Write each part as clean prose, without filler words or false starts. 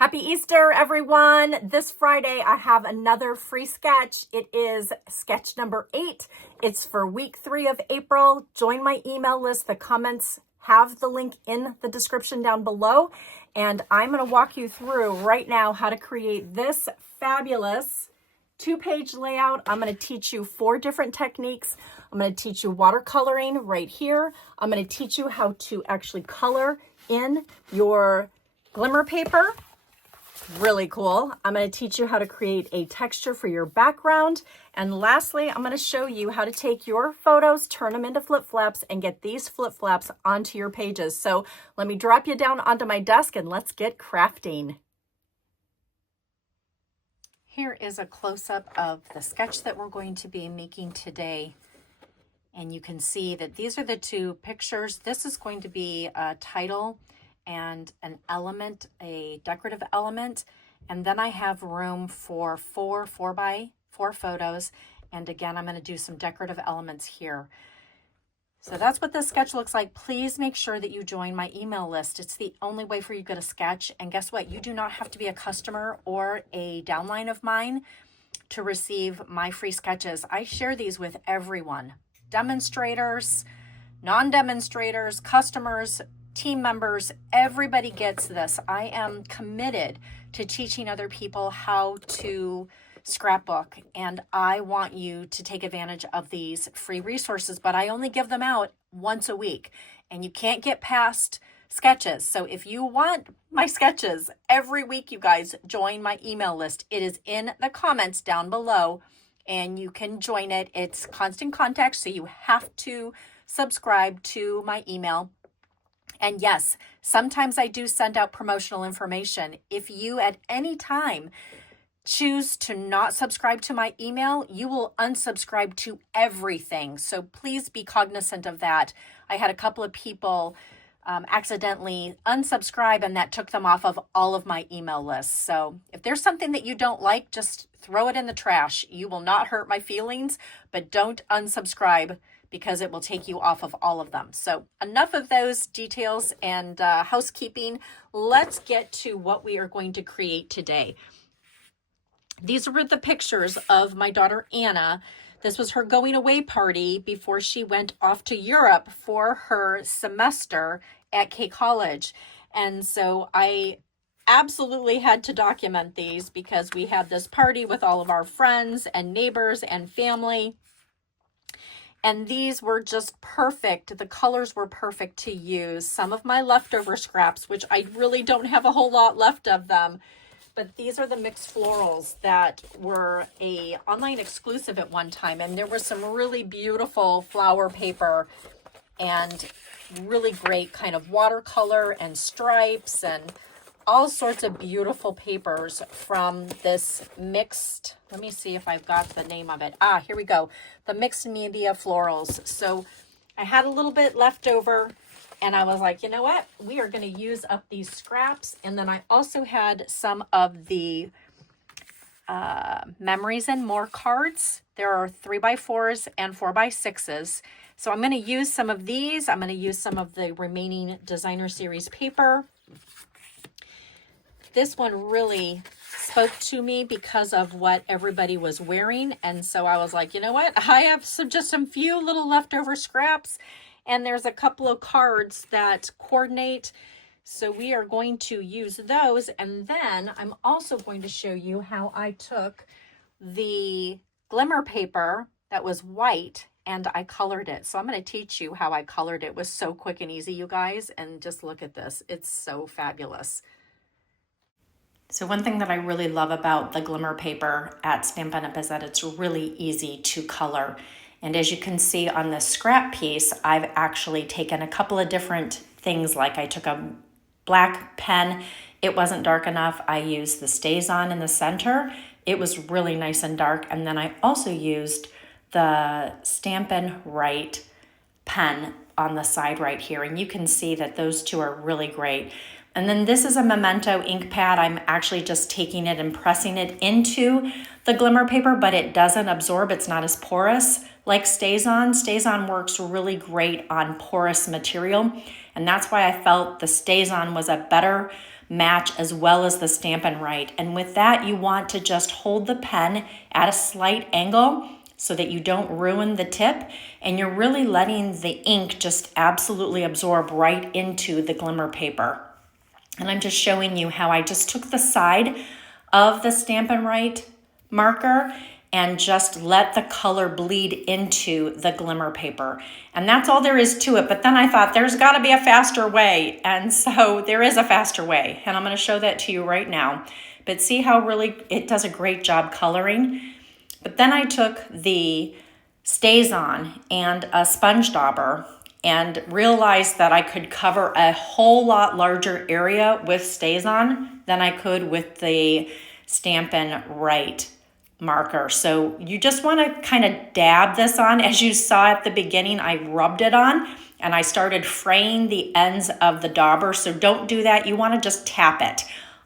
Happy Easter, everyone. This Friday, I have another free sketch. It is sketch number 8. It's for week 3 of April. Join my email list. The comments have the link in the description down below. And I'm going to walk you through right now how to create this fabulous 2-page layout. I'm going to teach you 4 different techniques. I'm going to teach you watercoloring right here. I'm going to teach you how to actually color in your Glimmer paper. Really cool. I'm going to teach you how to create a texture for your background. And lastly, I'm going to show you how to take your photos, turn them into flip-flaps, and get these flip-flaps onto your pages. So let me drop you down onto my desk and let's get crafting. Here is a close-up of the sketch that we're going to be making today. And you can see that these are the 2 pictures. This is going to be a title and an element, a decorative element. And then I have room for 4 4x4 photos. And again, I'm going to do some decorative elements here. So that's what this sketch looks like. Please make sure that you join my email list. It's the only way for you to get a sketch. And guess what? You do not have to be a customer or a downline of mine to receive my free sketches. I share these with everyone. Demonstrators, non-demonstrators, customers, team members, everybody gets this. I am committed to teaching other people how to scrapbook, and I want you to take advantage of these free resources, but I only give them out once a week, and you can't get past sketches. So if you want my sketches every week, you guys join my email list. It is in the comments down below, and you can join it. It's constant contact, so you have to subscribe to my email. And yes, sometimes I do send out promotional information. If you at any time choose to not subscribe to my email, you will unsubscribe to everything. So please be cognizant of that. I had a couple of people accidentally unsubscribe, and that took them off of all of my email lists. So if there's something that you don't like, just throw it in the trash. You will not hurt my feelings, but don't unsubscribe, because it will take you off of all of them. So enough of those details and housekeeping. Let's get to what we are going to create today. These were the pictures of my daughter Anna. This was her going away party before she went off to Europe for her semester at K College. And so I absolutely had to document these because we had this party with all of our friends and neighbors and family. And these were just perfect. The colors were perfect to use. Some of my leftover scraps, which I really don't have a whole lot left of them, but these are the mixed florals that were a online exclusive at one time. And there was some really beautiful flower paper and really great kind of watercolor and stripes and all sorts of beautiful papers from this mixed, let me see if I've got the name of it. Here we go. The Mixed Media Florals. So I had a little bit left over and I was like, you know what? We are going to use up these scraps. And then I also had some of the Memories and More cards. There are 3x4s and 4x6s. So I'm going to use some of these. I'm going to use some of the remaining designer series paper. This one really spoke to me because of what everybody was wearing. And so I was like, you know what? I have just some few little leftover scraps. And there's a couple of cards that coordinate. So we are going to use those. And then I'm also going to show you how I took the Glimmer paper that was white and I colored it. So I'm going to teach you how I colored it. It was so quick and easy, you guys. And just look at this. It's so fabulous. So one thing that I really love about the Glimmer paper at Stampin' Up is that it's really easy to color. And as you can see on this scrap piece, I've actually taken a couple of different things. Like I took a black pen. It wasn't dark enough. I used the StazOn in the center. It was really nice and dark. And then I also used the Stampin' Right pen on the side right here. And you can see that those two are really great. And then this is a Memento ink pad. I'm actually just taking it and pressing it into the Glimmer paper, but it doesn't absorb. It's not as porous like StazOn. StazOn works really great on porous material. And that's why I felt the StazOn was a better match as well as the Stampin' Write. And with that, you want to just hold the pen at a slight angle so that you don't ruin the tip, and you're really letting the ink just absolutely absorb right into the Glimmer paper. And I'm just showing you how I just took the side of the Stampin' Write marker and just let the color bleed into the Glimmer paper. And that's all there is to it. But then I thought there's gotta be a faster way. And so there is a faster way. And I'm gonna show that to you right now. But see how really it does a great job coloring. But then I took the StazOn and a sponge dauber and realized that I could cover a whole lot larger area with StazOn than I could with the Stampin' Write marker. So you just want to kind of dab this on. As you saw at the beginning, I rubbed it on and I started fraying the ends of the dauber. So don't do that. You want to just tap it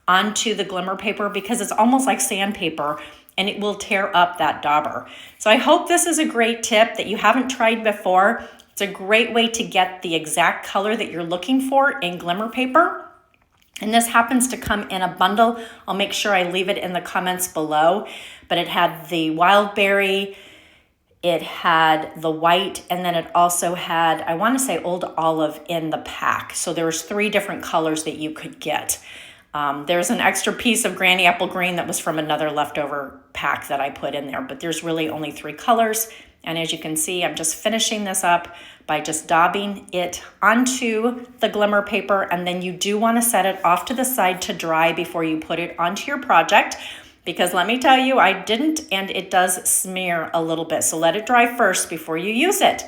onto the Glimmer paper because it's almost like sandpaper and it will tear up that dauber. So I hope this is a great tip that you haven't tried before. It's a great way to get the exact color that you're looking for in Glimmer paper. And this happens to come in a bundle. I'll make sure I leave it in the comments below. But it had the wild berry, it had the white, and then it also had, I want to say, old olive in the pack. So there was 3 different colors that you could get. There's an extra piece of Granny Apple Green that was from another leftover pack that I put in there, but there's really only 3 colors. And as you can see, I'm just finishing this up by just daubing it onto the Glimmer paper, and then you do want to set it off to the side to dry before you put it onto your project, because let me tell you, I didn't, and it does smear a little bit. So let it dry first before you use it.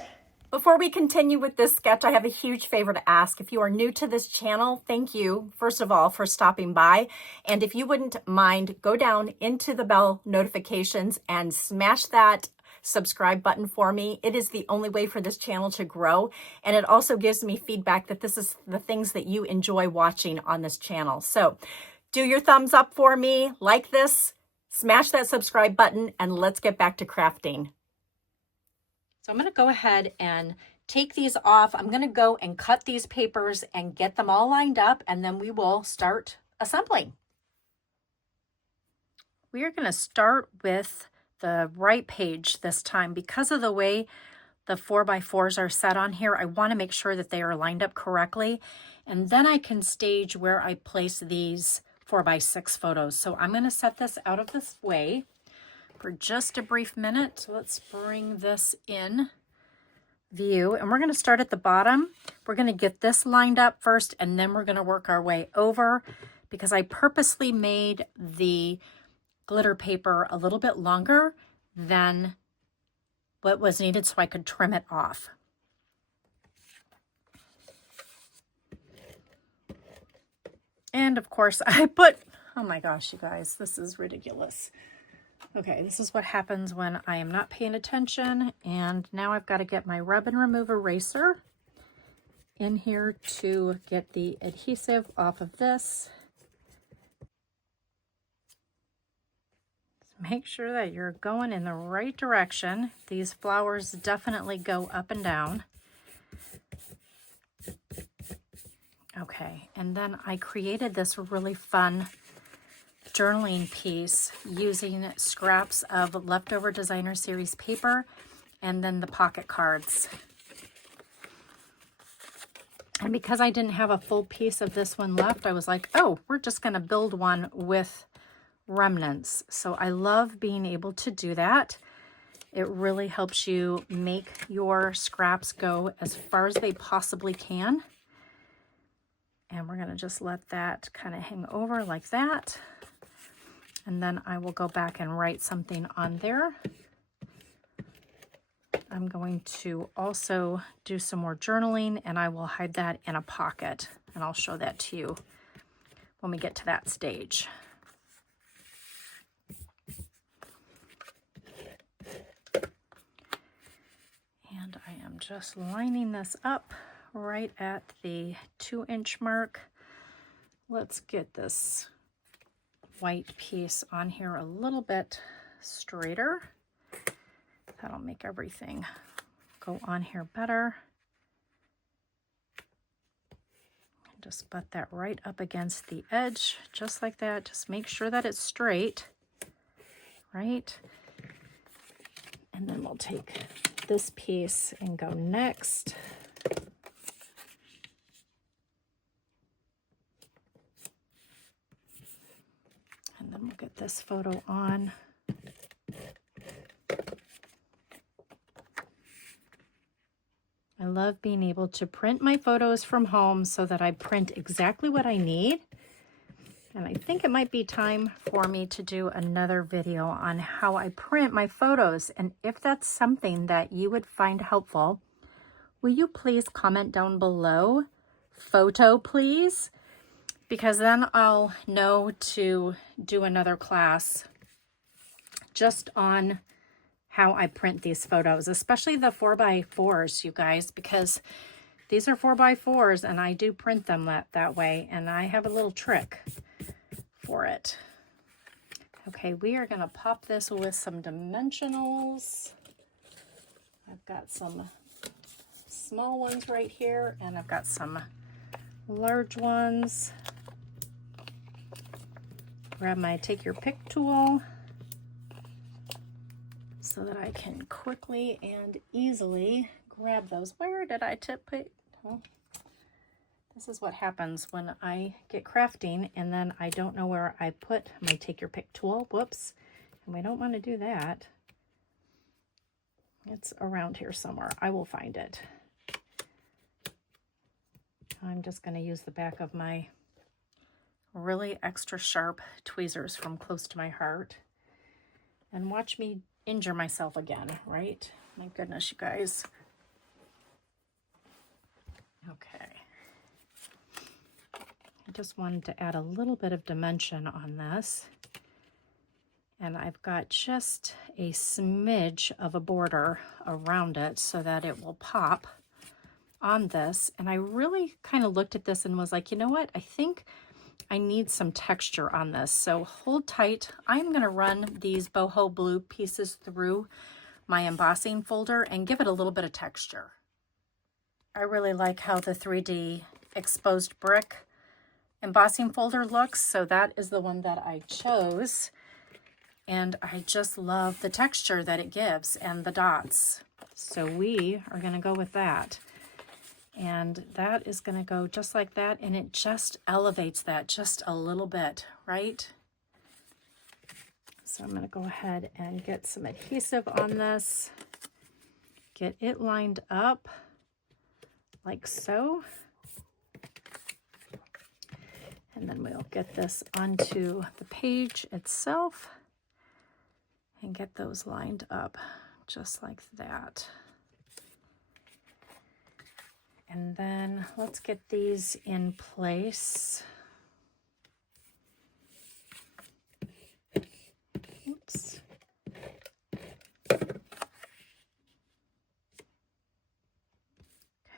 Before we continue with this sketch, I have a huge favor to ask. If you are new to this channel, thank you, first of all, for stopping by. And if you wouldn't mind, go down into the bell notifications and smash that subscribe button for me. It is the only way for this channel to grow. And it also gives me feedback that this is the things that you enjoy watching on this channel. So do your thumbs up for me, like this, smash that subscribe button, and let's get back to crafting. So I'm going to go ahead and take these off. I'm going to go and cut these papers and get them all lined up, and then we will start assembling. We are going to start with the right page this time. Because of the way the 4x4s are set on here, I want to make sure that they are lined up correctly, and then I can stage where I place these 4x6 photos. So I'm going to set this out of this way for just a brief minute. So let's bring this in view, and we're going to start at the bottom. We're going to get this lined up first, and then we're going to work our way over, because I purposely made the glitter paper a little bit longer than what was needed so I could trim it off. And of course I put, oh my gosh, you guys, this is ridiculous. Okay, this is what happens when I am not paying attention, and now I've got to get my rub and remove eraser in here to get the adhesive off of this. Make sure that you're going in the right direction. These flowers definitely go up and down. Okay, and then I created this really fun journaling piece using scraps of leftover designer series paper and then the pocket cards. And because I didn't have a full piece of this one left, I was like, oh, we're just going to build one with remnants. So I love being able to do that. It really helps you make your scraps go as far as they possibly can. And we're going to just let that kind of hang over like that. And then I will go back and write something on there. I'm going to also do some more journaling, and I will hide that in a pocket, and I'll show that to you when we get to that stage. And I am just lining this up right at the 2-inch mark. Let's get this white piece on here a little bit straighter. That'll make everything go on here better. Just butt that right up against the edge, just like that. Just make sure that it's straight, right? And then we'll take this piece and go next. And then we'll get this photo on. I love being able to print my photos from home so that I print exactly what I need. And I think it might be time for me to do another video on how I print my photos. And if that's something that you would find helpful, will you please comment down below, photo please? Because then I'll know to do another class just on how I print these photos, especially the 4x4s, you guys, because these are 4x4s and I do print them that way, and I have a little trick for it. Okay, we are going to pop this with some dimensionals. I've got some small ones right here, and I've got some large ones. Grab my Take Your Pick tool so that I can quickly and easily grab those. Where did I tip it? Oh, this is what happens when I get crafting and then I don't know where I put my Take Your Pick tool. Whoops. And we don't want to do that. It's around here somewhere. I will find it. I'm just going to use the back of my really extra sharp tweezers from close to my heart. And watch me injure myself again, right? My goodness, you guys. Okay. I just wanted to add a little bit of dimension on this. And I've got just a smidge of a border around it so that it will pop on this. And I really kind of looked at this and was like, you know what? I think I need some texture on this. So hold tight. I'm going to run these boho blue pieces through my embossing folder and give it a little bit of texture. I really like how the 3D exposed brick embossing folder looks. So that is the one that I chose. And I just love the texture that it gives and the dots. So we are going to go with that. And that is going to go just like that. And it just elevates that just a little bit, right? So I'm going to go ahead and get some adhesive on this. Get it lined up like so. And then we'll get this onto the page itself and get those lined up just like that. And then let's get these in place. Oops. Okay,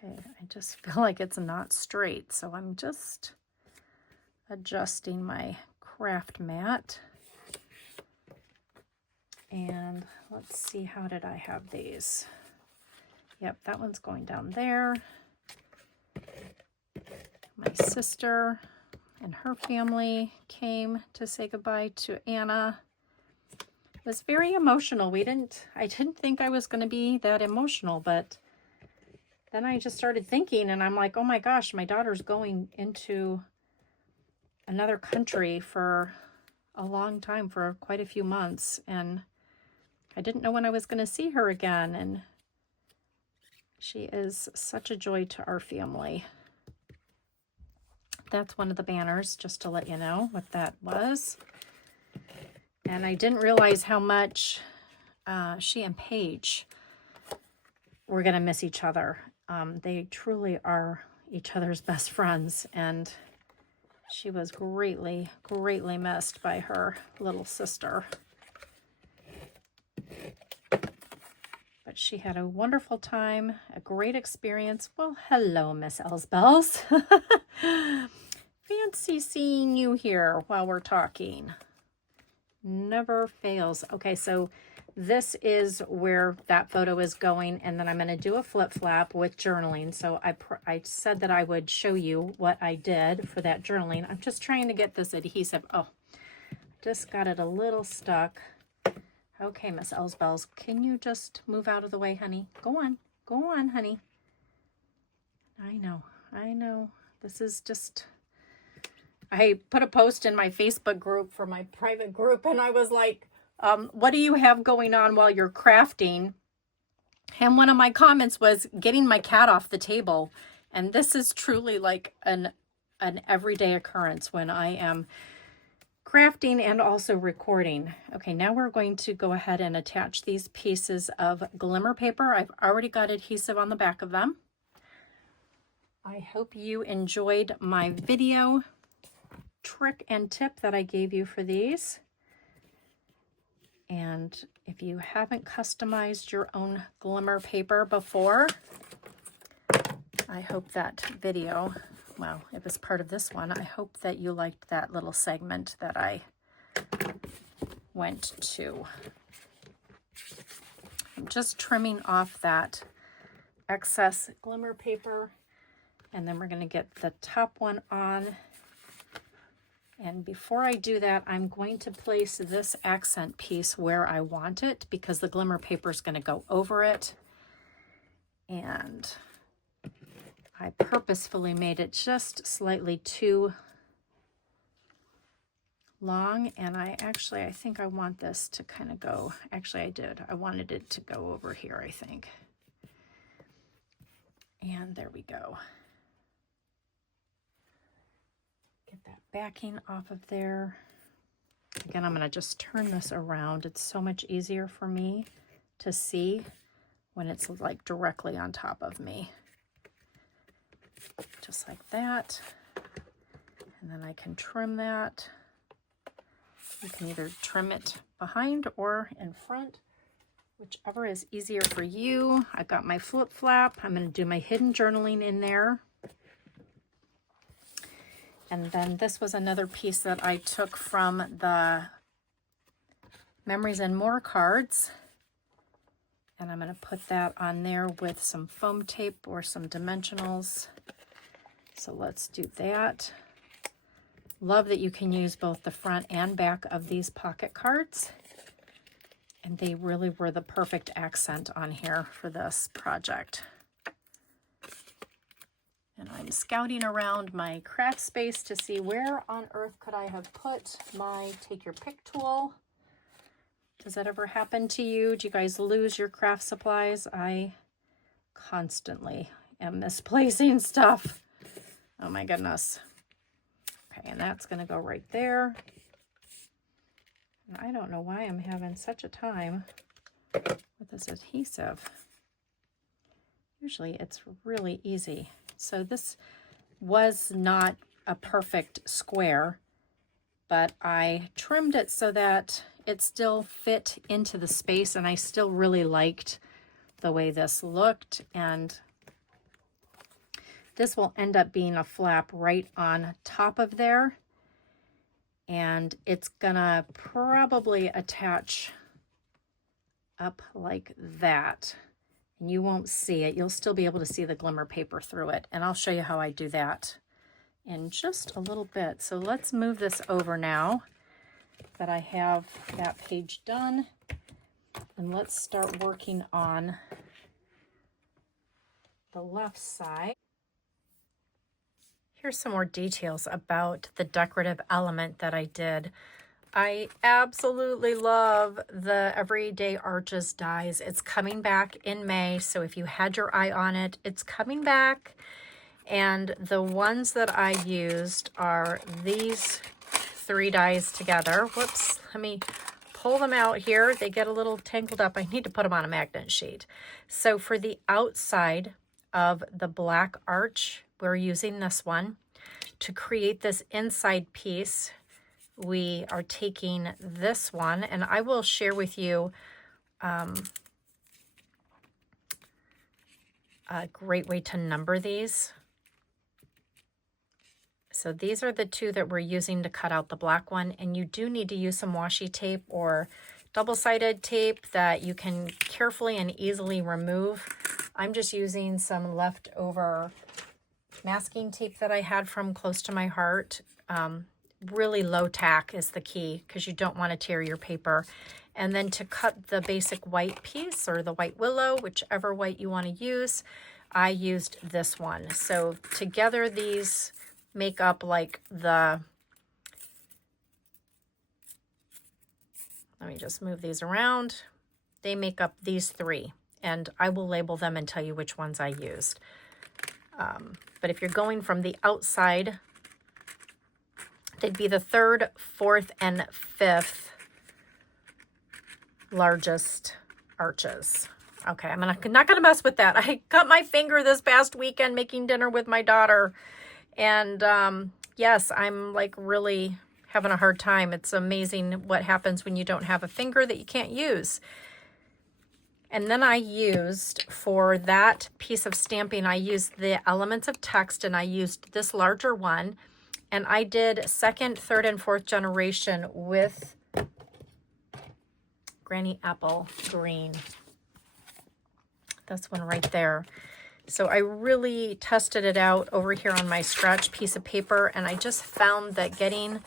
I just feel like it's not straight, so I'm just adjusting my craft mat. And let's see, how did I have these? Yep, that one's going down there. My sister and her family came to say goodbye to Anna. It was very emotional. I didn't think I was going to be that emotional, but then I just started thinking, and I'm like, oh my gosh, my daughter's going into another country for a long time, for quite a few months, and I didn't know when I was going to see her again, and she is such a joy to our family. That's one of the banners, just to let you know what that was. And I didn't realize how much she and Paige were going to miss each other. They truly are each other's best friends, and she was greatly, greatly missed by her little sister. But she had a wonderful time, a great experience. Well, hello, Miss Elsbells. Fancy seeing you here while we're talking. Never fails. Okay, so this is where that photo is going, and then I'm going to do a flip flap with journaling. So I said that I would show you what I did for that journaling. I'm just trying to get this adhesive. Oh, just got it a little stuck. Okay, Miss Elsbells, can you just move out of the way, honey? Go on, honey. I know. This is just, I put a post in my Facebook group for my private group, and I was like, what do you have going on while you're crafting? And one of my comments was getting my cat off the table. And this is truly like an everyday occurrence when I am crafting and also recording. Okay, now we're going to go ahead and attach these pieces of Glimmer paper. I've already got adhesive on the back of them. I hope you enjoyed my video trick and tip that I gave you for these. And if you haven't customized your own Glimmer paper before, I hope that video, well, it was part of this one. I hope that you liked that little segment that I went to. I'm just trimming off that excess Glimmer paper, and then we're going to get the top one on. And before I do that, I'm going to place this accent piece where I want it because the Glimmer paper is going to go over it. And I purposefully made it just slightly too long. And I think I want this to kind of go, actually I did. I wanted it to go over here, I think. And there we go. Get that backing off of there. Again, I'm going to just turn this around. It's so much easier for me to see when it's like directly on top of me. Just like that. And then I can trim that. You can either trim it behind or in front, whichever is easier for you. I've got my flip flap. I'm going to do my hidden journaling in there. And then this was another piece that I took from the Memories and More cards. And I'm going to put that on there with some foam tape or some dimensionals. So let's do that. Love that you can use both the front and back of these pocket cards. And they really were the perfect accent on here for this project. And I'm scouting around my craft space to see where on earth could I have put my Take Your Pick tool. Does that ever happen to you? Do you guys lose your craft supplies? I constantly am misplacing stuff. Oh my goodness. Okay, and that's going to go right there. And I don't know why I'm having such a time with this adhesive. Usually it's really easy. So this was not a perfect square, but I trimmed it so that it still fit into the space, and I still really liked the way this looked. And this will end up being a flap right on top of there, and it's gonna probably attach up like that. And you won't see it. You'll still be able to see the Glimmer paper through it. And I'll show you how I do that in just a little bit. So let's move this over now that I have that page done. And let's start working on the left side. Here's some more details about the decorative element that I did. I absolutely love the Everyday Arches dies. It's coming back in May, so if you had your eye on it, it's coming back. And the ones that I used are these 3 dies together. Whoops, let me pull them out here. They get a little tangled up. I need to put them on a magnet sheet. So for the outside of the black arch, we're using this one. To create this inside piece, we are taking this one, and I will share with you a great way to number these. So these are the 2 that we're using to cut out the black one, and you do need to use some washi tape or double-sided tape that you can carefully and easily remove. I'm just using some leftover masking tape that I had from Close to My Heart. Really low tack is the key because you don't want to tear your paper. And then to cut the basic white piece or the white willow, whichever white you want to use, I used this one. So together these make up like the, let me just move these around. They make up these three, and I will label them and tell you which ones I used. But if you're going from the outside, they'd be the third, fourth, and fifth largest arches. Okay, I'm not gonna mess with that. I cut my finger this past weekend making dinner with my daughter, and yes, I'm like really having a hard time. It's amazing what happens when you don't have a finger that you can't use. And then I used, for that piece of stamping, I used the elements of text, and I used this larger one. And I did second, third, and fourth generation with Granny Apple Green. This one right there. So I really tested it out over here on my scratch piece of paper, and I just found that getting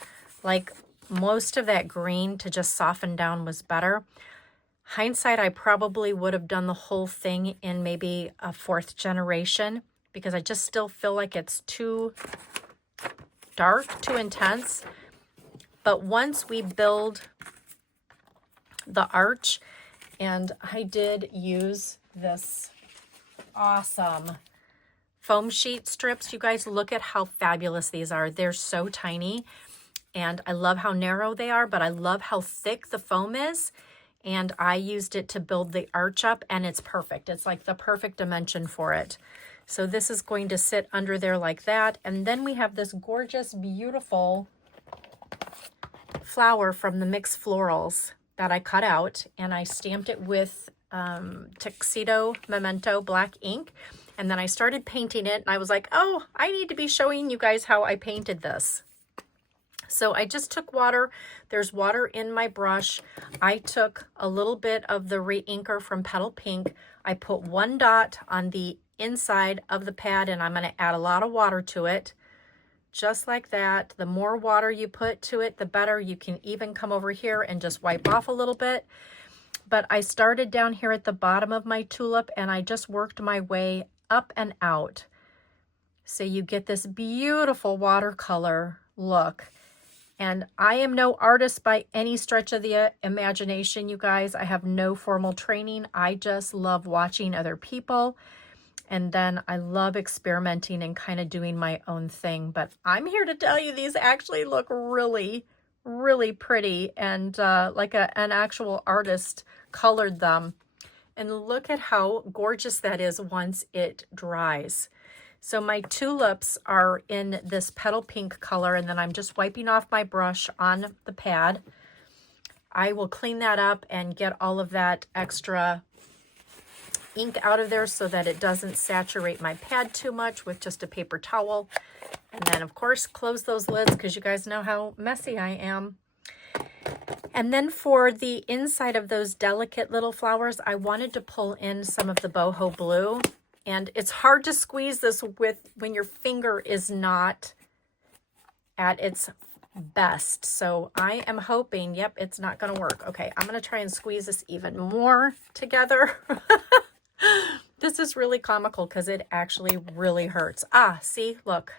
like most of that green to just soften down was better. Hindsight, I probably would have done the whole thing in maybe a fourth generation because I just still feel like it's too dark, too intense. But once we build the arch, and I did use this awesome foam sheet strips. You guys, look at how fabulous these are. They're so tiny, and I love how narrow they are, but I love how thick the foam is. And I used it to build the arch up, and it's perfect. It's like the perfect dimension for it. So this is going to sit under there like that. And then we have this gorgeous, beautiful flower from the Mixed Florals that I cut out, and I stamped it with Tuxedo Memento black ink. And then I started painting it, and I was like, oh, I need to be showing you guys how I painted this. So I just took water. There's water in my brush. I took a little bit of the re-inker from Petal Pink. I put one dot on the inside of the pad, and I'm going to add a lot of water to it. Just like that. The more water you put to it, the better. You can even come over here and just wipe off a little bit. But I started down here at the bottom of my tulip, and I just worked my way up and out. So you get this beautiful watercolor look. And I am no artist by any stretch of the imagination, you guys. I have no formal training. I just love watching other people. And then I love experimenting and kind of doing my own thing. But I'm here to tell you these actually look really, really pretty. And like an actual artist colored them. And look at how gorgeous that is once it dries. So my tulips are in this Petal Pink color, and then I'm just wiping off my brush on the pad. I will clean that up and get all of that extra ink out of there so that it doesn't saturate my pad too much with just a paper towel. And then, of course, close those lids because you guys know how messy I am. And then for the inside of those delicate little flowers, I wanted to pull in some of the boho blue. And it's hard to squeeze this when your finger is not at its best. So I am hoping, yep, it's not going to work. Okay, I'm going to try and squeeze this even more together. This is really comical because it actually really hurts. Ah, see, look,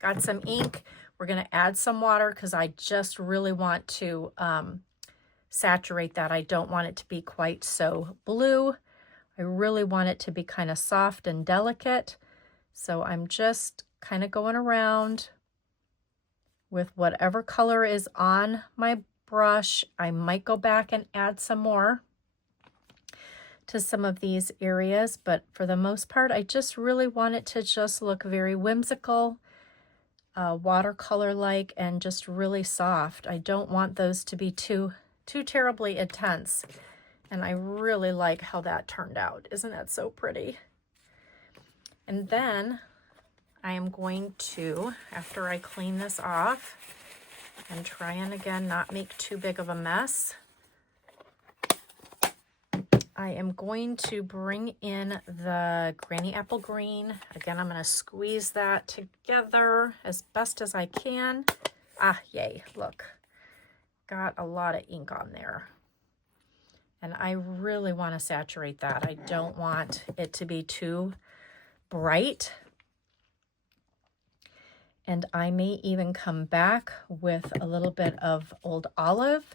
got some ink. We're going to add some water because I just really want to saturate that. I don't want it to be quite so blue. I really want it to be kind of soft and delicate. So I'm just kind of going around with whatever color is on my brush. I might go back and add some more to some of these areas, but for the most part, I just really want it to just look very whimsical, watercolor-like, and just really soft. I don't want those to be too terribly intense. And I really like how that turned out. Isn't that so pretty? And then I am going to, after I clean this off and try and again not make too big of a mess, I am going to bring in the Granny Apple Green. Again, I'm going to squeeze that together as best as I can. Ah, yay, look. Got a lot of ink on there. And I really want to saturate that. I don't want it to be too bright. And I may even come back with a little bit of Old Olive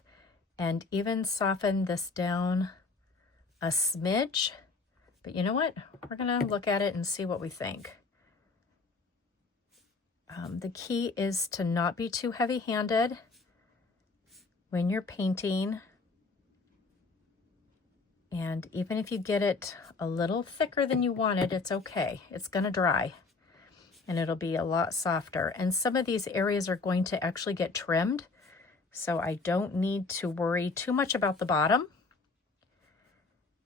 and even soften this down a smidge. But you know what? We're going to look at it and see what we think. The key is to not be too heavy-handed when you're painting. And even if you get it a little thicker than you wanted, it's okay. It's going to dry and it'll be a lot softer. And some of these areas are going to actually get trimmed, so I don't need to worry too much about the bottom,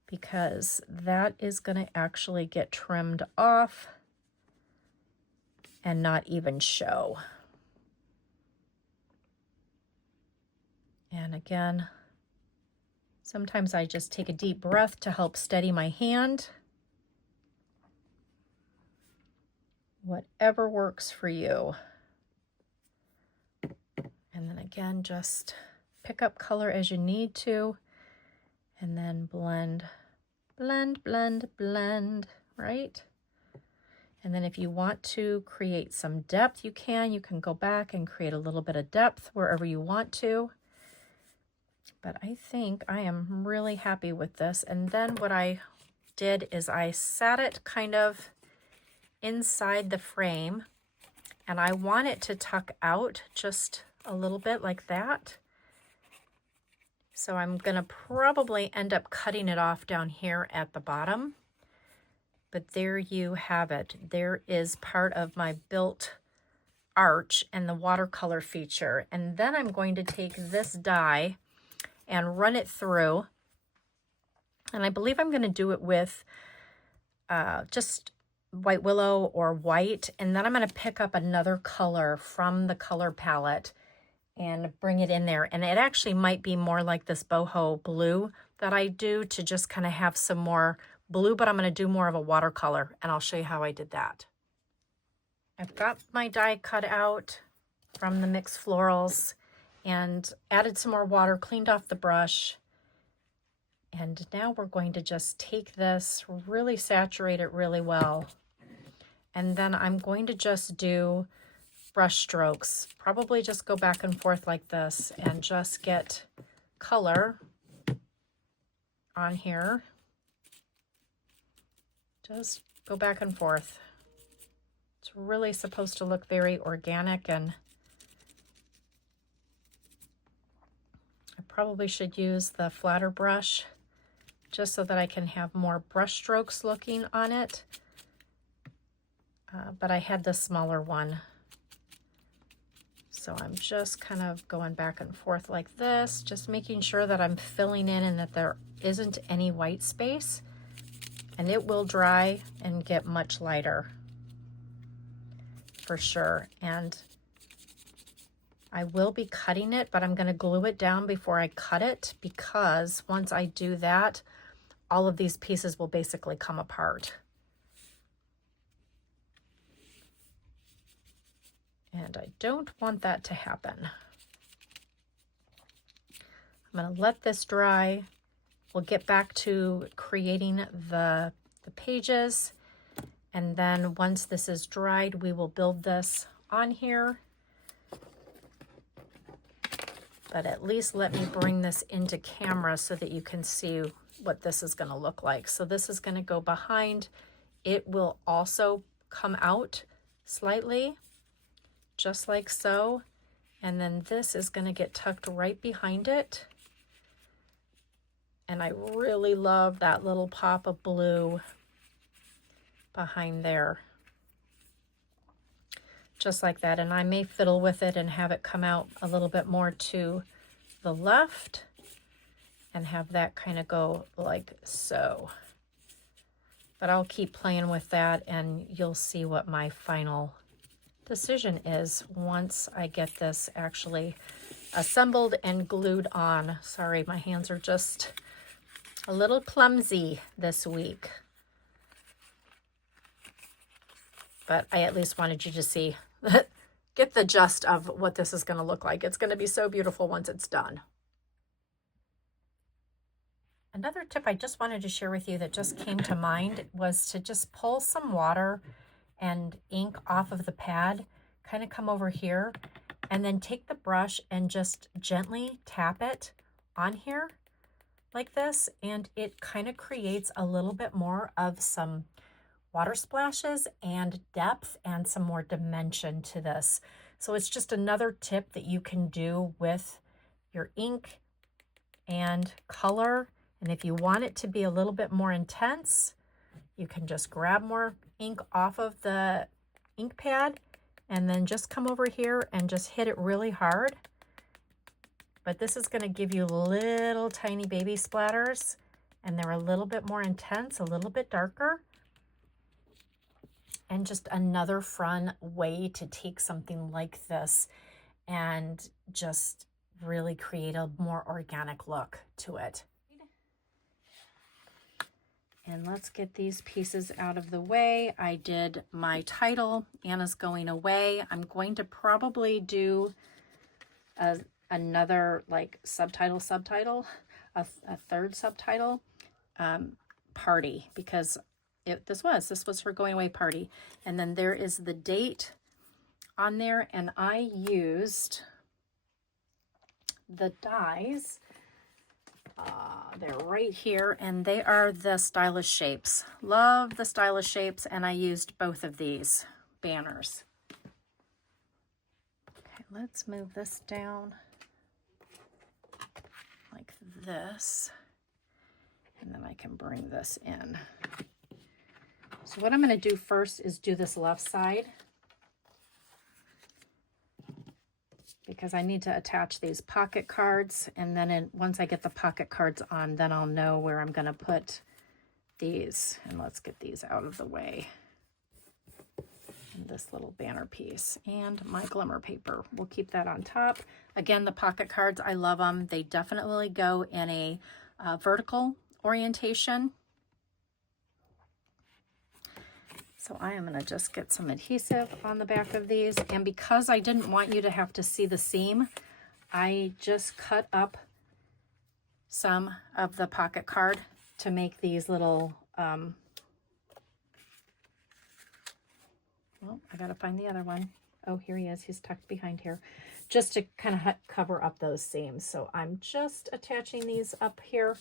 because that is going to actually get trimmed off and not even show. And again, sometimes I just take a deep breath to help steady my hand. Whatever works for you. And then again, just pick up color as you need to, and then blend, blend, blend, blend, right? And then if you want to create some depth, you can go back and create a little bit of depth wherever you want to. But I think I am really happy with this. And then what I did is I sat it kind of inside the frame, and I want it to tuck out just a little bit like that. So I'm going to probably end up cutting it off down here at the bottom. But there you have it. There is part of my built arch and the watercolor feature. And then I'm going to take this die and run it through. And I believe I'm going to do it with just white willow or white, and then I'm going to pick up another color from the color palette and bring it in there. And it actually might be more like this boho blue that I do, to just kind of have some more blue, but I'm going to do more of a watercolor, and I'll show you how I did that. I've got my die cut out from the Mixed Florals and added some more water, cleaned off the brush. And now we're going to just take this, really saturate it really well. And then I'm going to just do brush strokes, probably just go back and forth like this and just get color on here. Just go back and forth. It's really supposed to look very organic, and I probably should use the flatter brush just so that I can have more brush strokes looking on it. But I had the smaller one. So I'm just kind of going back and forth like this, just making sure that I'm filling in and that there isn't any white space. And it will dry and get much lighter for sure. And I will be cutting it, but I'm going to glue it down before I cut it, because once I do that, all of these pieces will basically come apart. And I don't want that to happen. I'm going to let this dry. We'll get back to creating the pages. And then once this is dried, we will build this on here. But at least let me bring this into camera so that you can see what this is going to look like. So this is going to go behind. It will also come out slightly, just like so. And then this is going to get tucked right behind it. And I really love that little pop of blue behind there. Just like that. And I may fiddle with it and have it come out a little bit more to the left and have that kind of go like so. But I'll keep playing with that, and you'll see what my final decision is once I get this actually assembled and glued on. Sorry, my hands are just a little clumsy this week, but I at least wanted you to see, get the gist of what this is going to look like. It's going to be so beautiful once it's done. Another tip I just wanted to share with you that just came to mind was to just pull some water and ink off of the pad, kind of come over here, and then take the brush and just gently tap it on here like this, and it kind of creates a little bit more of some water splashes and depth and some more dimension to this. So it's just another tip that you can do with your ink and color. And if you want it to be a little bit more intense, you can just grab more ink off of the ink pad and then just come over here and just hit it really hard. But this is going to give you little tiny baby splatters, and they're a little bit more intense, a little bit darker. And just another fun way to take something like this and just really create a more organic look to it. And let's get these pieces out of the way. I did my title, Anna's Going Away. I'm going to probably do another like subtitle, a third subtitle, party, because this was her going away party. And then there is the date on there, and I used the dies. They're right here, and they are the stylish shapes. Love the stylish shapes, and I used both of these banners. Okay, let's move this down like this, and then I can bring this in. So what I'm going to do first is do this left side, because I need to attach these pocket cards, and then once I get the pocket cards on, then I'll know where I'm going to put these. And let's get these out of the way. And this little banner piece and my glimmer paper, we'll keep that on top. Again, the pocket cards, I love them. They definitely go in a vertical orientation. So I am going to just get some adhesive on the back of these. And because I didn't want you to have to see the seam, I just cut up some of the pocket card to make these little, well, I got to find the other one. Oh, here he is. He's tucked behind here, just to kind of cover up those seams. So I'm just attaching these up here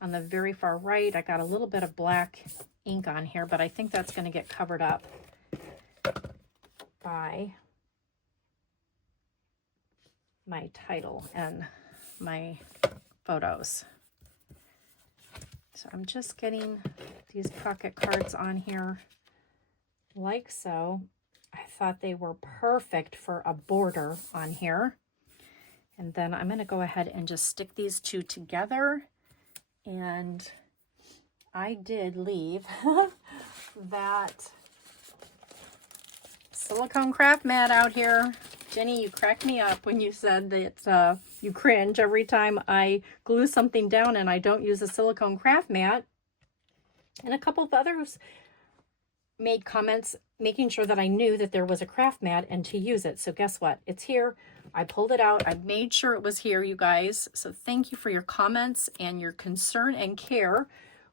on the very far right. I got a little bit of black ink on here, but I think that's going to get covered up by my title and my photos. So I'm just getting these pocket cards on here like so. I thought they were perfect for a border on here. And then I'm going to go ahead and just stick these two together. And I did leave that silicone craft mat out here. Jenny, you cracked me up when you said that you cringe every time I glue something down and I don't use a silicone craft mat. And a couple of others made comments making sure that I knew that there was a craft mat and to use it. So guess what? It's here. I pulled it out. I made sure it was here, you guys. So thank you for your comments and your concern and care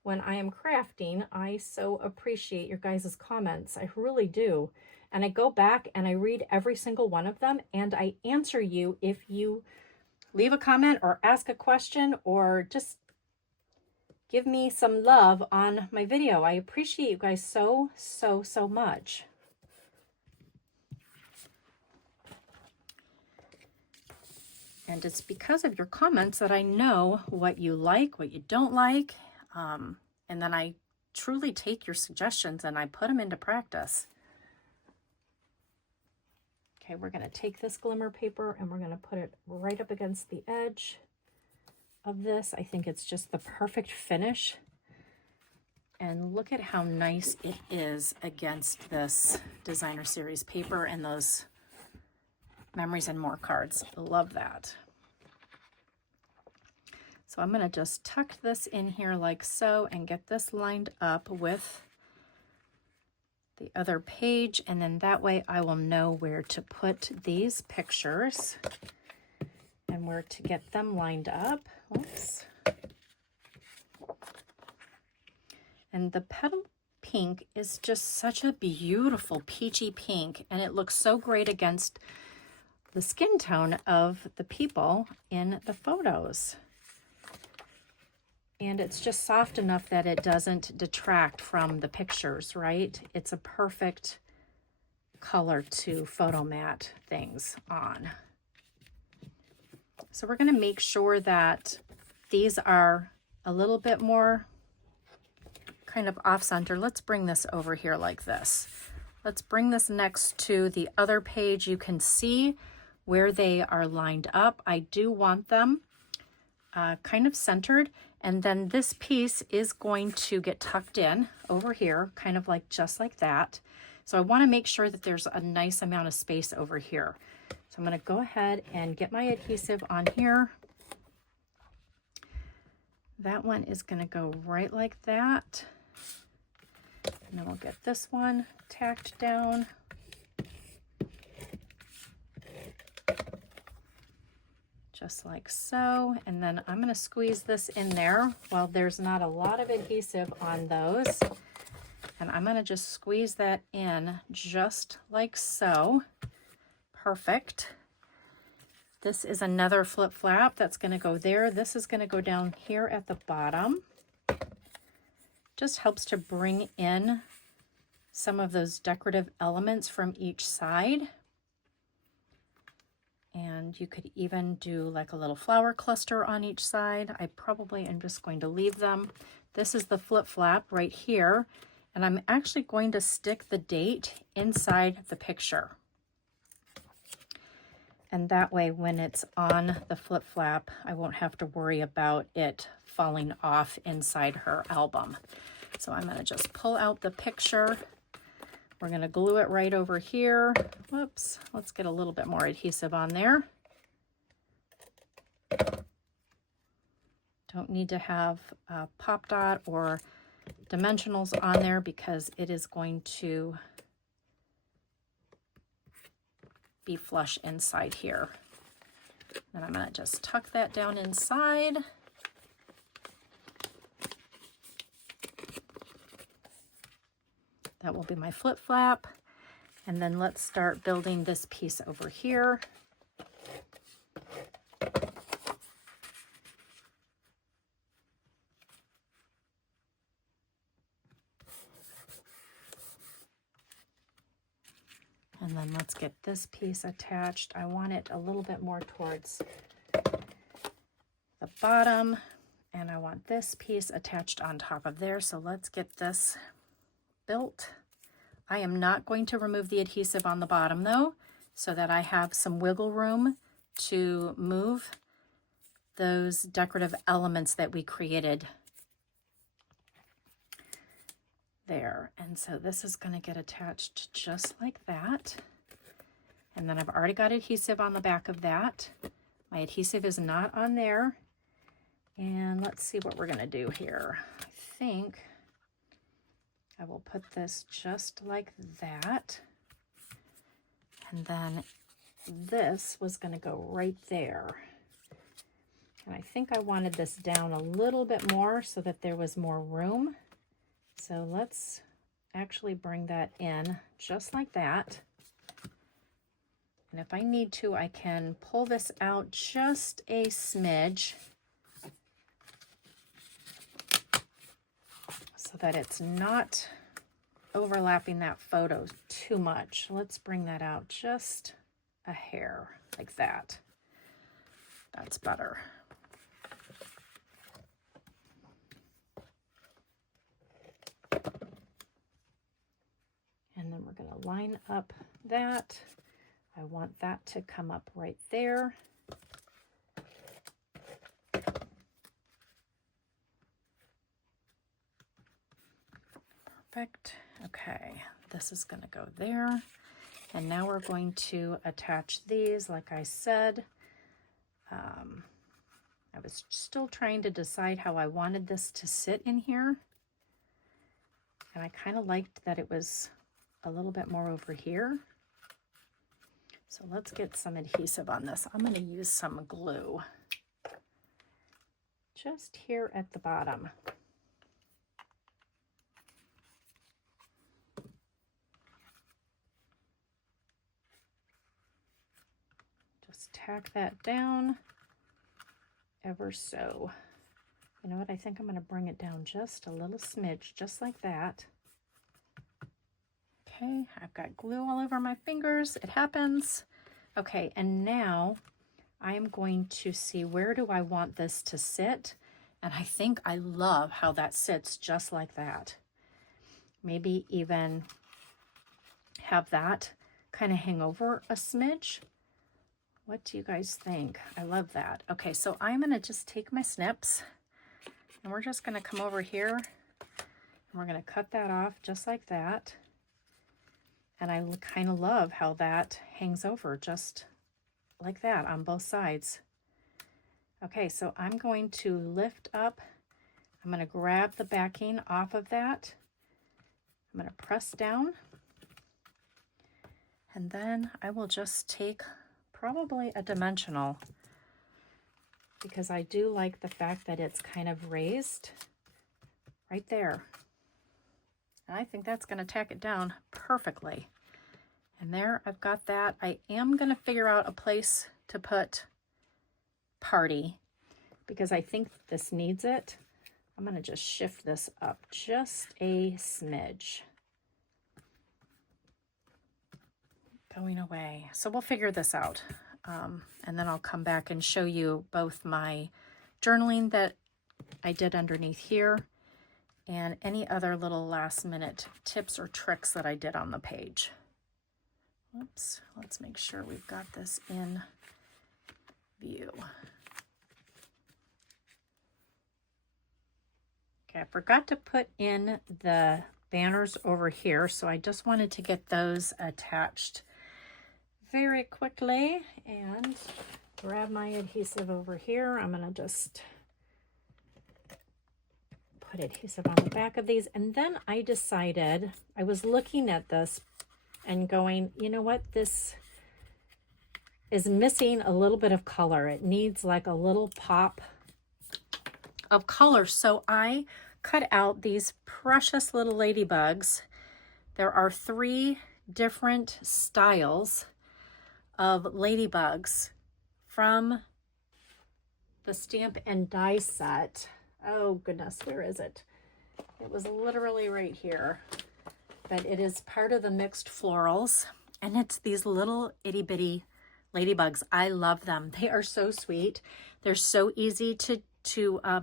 when I am crafting. I so appreciate your guys' comments. I really do. And I go back and I read every single one of them, and I answer you if you leave a comment or ask a question or just give me some love on my video. I appreciate you guys so much. And it's because of your comments that I know what you like, what you don't like. And then I truly take your suggestions and I put them into practice. Okay, we're going to take this glimmer paper and we're going to put it right up against the edge of this. I think it's just the perfect finish. And look at how nice it is against this designer series paper and those Memories and More cards. Love that. So I'm going to just tuck this in here like so and get this lined up with the other page, and then that way I will know where to put these pictures and where to get them lined up. Oops. And the petal pink is just such a beautiful peachy pink, and it looks so great against the skin tone of the people in the photos. And it's just soft enough that it doesn't detract from the pictures, right? It's a perfect color to photo mat things on. So we're going to make sure that these are a little bit more kind of off center. Let's bring this over here like this. Let's bring this next to the other page. You can see where they are lined up. I do want them kind of centered, and then this piece is going to get tucked in over here, kind of like just like that. So I want to make sure that there's a nice amount of space over here. So I'm going to go ahead and get my adhesive on here. That one is going to go right like that. And then we'll get this one tacked down. Just like so. And then I'm going to squeeze this in there while there's not a lot of adhesive on those. And I'm going to just squeeze that in just like so. Perfect. This is another flip flap that's going to go there. This is going to go down here at the bottom. Just helps to bring in some of those decorative elements from each side. And you could even do like a little flower cluster on each side. I probably am just going to leave them. This is the flip flap right here. And I'm actually going to stick the date inside the picture. And that way, when it's on the flip flap, I won't have to worry about it falling off inside her album. So I'm going to just pull out the picture. We're going to glue it right over here. Whoops, let's get a little bit more adhesive on there. Don't need to have a pop dot or dimensionals on there because it is going to be flush inside here. And I'm going to just tuck that down inside. That will be my flip flap. And then let's start building this piece over here. And then let's get this piece attached. I want it a little bit more towards the bottom, and I want this piece attached on top of there. So let's get this built. I am not going to remove the adhesive on the bottom though, so that I have some wiggle room to move those decorative elements that we created there. And so this is going to get attached just like that. And then I've already got adhesive on the back of that. My adhesive is not on there. And let's see what we're going to do here. I think I will put this just like that. And then this was going to go right there. And I think I wanted this down a little bit more so that there was more room. So let's actually bring that in just like that. And if I need to, I can pull this out just a smidge so that it's not overlapping that photo too much. Let's bring that out just a hair like that. That's better. And then we're going to line up that. I want that to come up right there. Perfect. Okay, this is going to go there. And now we're going to attach these, like I said. I was still trying to decide how I wanted this to sit in here. And I kind of liked that it was a little bit more over here. So let's get some adhesive on this. I'm going to use some glue just here at the bottom. Just tack that down ever so. You know what? I think I'm going to bring it down just a little smidge, just like that. Okay, I've got glue all over my fingers. It happens. Okay, and now I am going to see, where do I want this to sit? And I think I love how that sits just like that. Maybe even have that kind of hang over a smidge. What do you guys think? I love that. Okay, so I'm going to just take my snips and we're just going to come over here and we're going to cut that off just like that. And I kind of love how that hangs over just like that on both sides. Okay, so I'm going to lift up. I'm going to grab the backing off of that. I'm going to press down. And then I will just take probably a dimensional, because I do like the fact that it's kind of raised right there. And I think that's going to tack it down perfectly. And there, I've got that. I am going to figure out a place to put party, because I think this needs it. I'm going to just shift this up just a smidge. Going away. So we'll figure this out. And then I'll come back and show you both my journaling that I did underneath here and any other little last minute tips or tricks that I did on the page. Oops, let's make sure we've got this in view. Okay, I forgot to put in the banners over here, so I just wanted to get those attached very quickly and grab my adhesive over here. I'm going to just put adhesive on the back of these. And then I decided, I was looking at this and going, you know what, this is missing a little bit of color. It needs like a little pop of color. So I cut out these precious little ladybugs. There are 3 different styles of ladybugs from the Stamp and Die set. Oh goodness, where is it? It was literally right here. But it is part of the Mixed Florals, and it's these little itty bitty ladybugs. I love them. They are so sweet. They're so easy to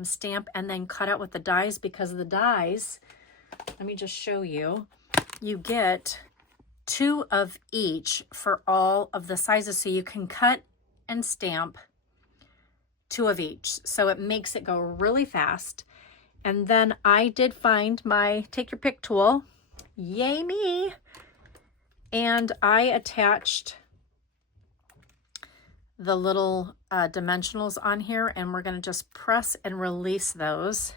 stamp and then cut out with the dies, because the dies, let me just show you, you get 2 of each for all of the sizes, so you can cut and stamp 2 of each, so it makes it go really fast. And then I did find my take your pick tool, yay me, and I attached the little dimensionals on here, and we're going to just press and release those.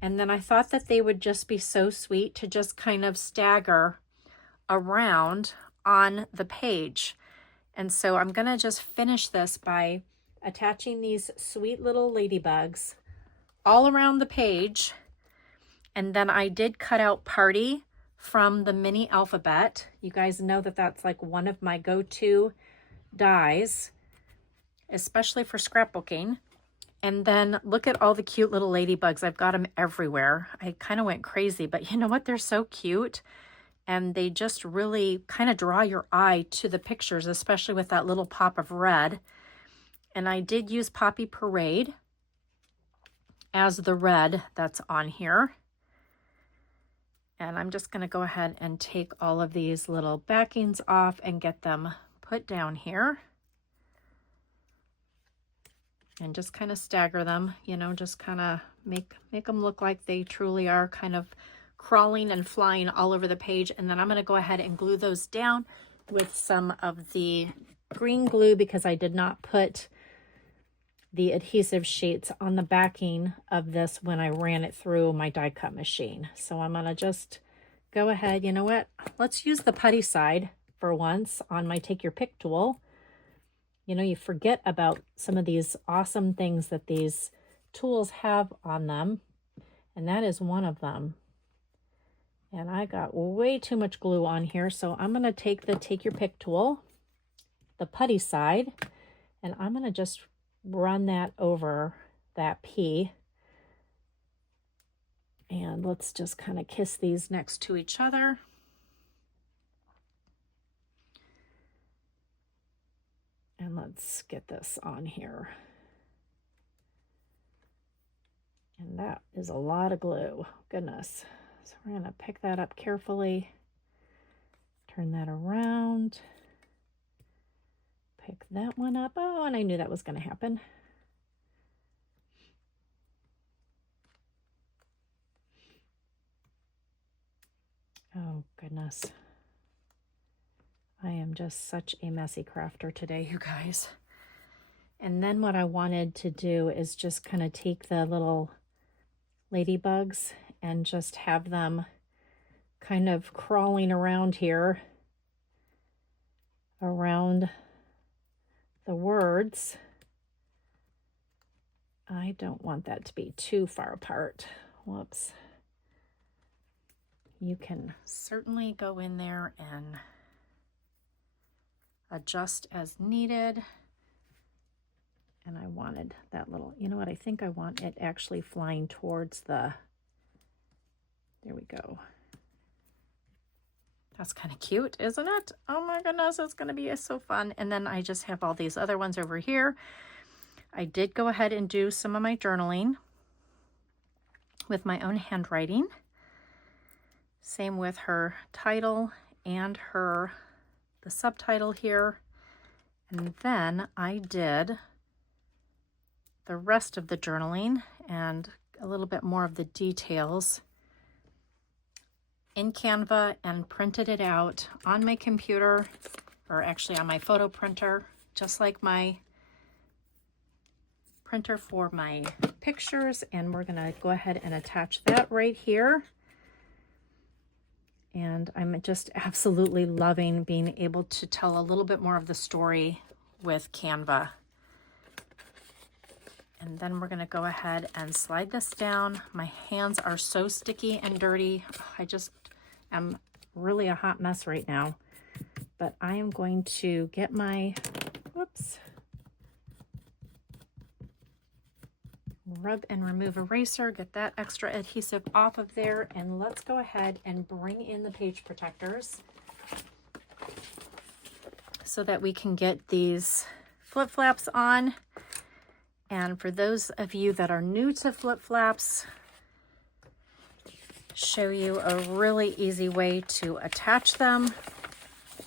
And then I thought that they would just be so sweet to just kind of stagger around on the page. And so I'm going to just finish this by attaching these sweet little ladybugs all around the page. And then I did cut out Party from the mini alphabet. You guys know that that's like one of my go-to dies, especially for scrapbooking. And then look at all the cute little ladybugs. I've got them everywhere. I kind of went crazy, but you know what? They're so cute. And they just really kind of draw your eye to the pictures, especially with that little pop of red. And I did use Poppy Parade as the red that's on here. And I'm just going to go ahead and take all of these little backings off and get them put down here. And just kind of stagger them, you know, just kind of make them look like they truly are kind of crawling and flying all over the page. And then I'm going to go ahead and glue those down with some of the green glue, because I did not put the adhesive sheets on the backing of this when I ran it through my die cut machine. So I'm gonna just go ahead, you know what? Let's use the putty side for once on my Take Your Pick tool. You know, you forget about some of these awesome things that these tools have on them, and that is one of them. And I got way too much glue on here, so I'm going to take the Take Your Pick tool, the putty side, and I'm going to just run that over that P. And let's just kind of kiss these next to each other. And let's get this on here. And that is a lot of glue, goodness. So we're gonna pick that up carefully, turn that around, pick that one up. Oh, and I knew that was gonna happen. Oh, goodness. I am just such a messy crafter today, you guys. And then what I wanted to do is just kind of take the little ladybugs and just have them kind of crawling around here, around the words. I don't want that to be too far apart. Whoops. You can certainly go in there and adjust as needed. And I wanted that little, you know what, I think I want it actually flying towards the, there we go. That's kind of cute, isn't it? Oh my goodness, it's gonna be so fun. And then I just have all these other ones over here. I did go ahead and do some of my journaling with my own handwriting. Same with her title and the subtitle here. And then I did the rest of the journaling and a little bit more of the details in Canva and printed it out on my computer, or actually on my photo printer, just like my printer for my pictures. And we're gonna go ahead and attach that right here. And I'm just absolutely loving being able to tell a little bit more of the story with Canva. And then we're gonna go ahead and slide this down. My hands are so sticky and dirty. I just am really a hot mess right now. But I am going to get my, whoops, rub and remove eraser, get that extra adhesive off of there, and let's go ahead and bring in the page protectors so that we can get these flip flaps on. And for those of you that are new to flip flaps, show you a really easy way to attach them,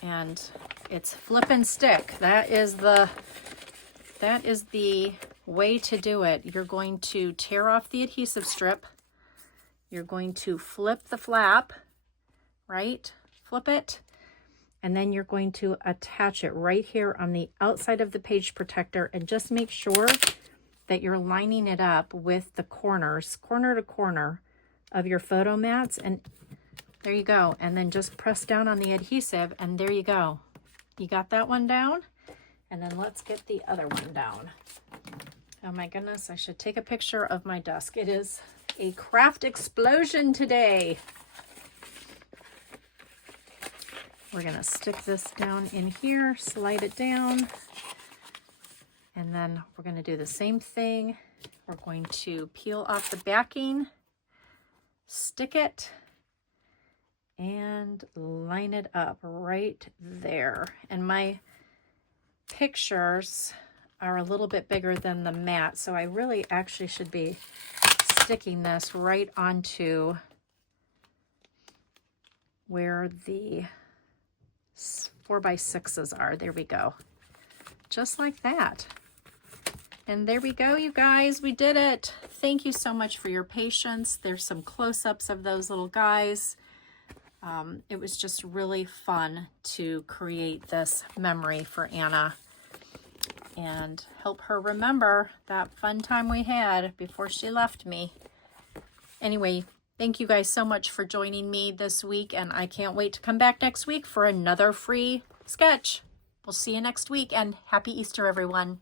and it's flip and stick. That is the way to do it. You're going to tear off the adhesive strip. You're going to flip the flap, right? Flip it. And then you're going to attach it right here on the outside of the page protector, and just make sure that you're lining it up with the corners, corner to corner of your photo mats. And there you go. And then just press down on the adhesive, and there you go. You got that one down? And then let's get the other one down. Oh my goodness, I should take a picture of my desk. It is a craft explosion today. We're gonna stick this down in here, slide it down, and then we're gonna do the same thing. We're going to peel off the backing, stick it, and line it up right there. And my pictures are a little bit bigger than the mat, so I really actually should be sticking this right onto where the 4x6s are. There we go. Just like that. And there we go, you guys. We did it. Thank you so much for your patience. There's some close-ups of those little guys. It was just really fun to create this memory for Anna. and help her remember that fun time we had before she left me. Anyway, thank you guys so much for joining me this week, and I can't wait to come back next week for another free sketch. We'll see you next week, and happy Easter, everyone.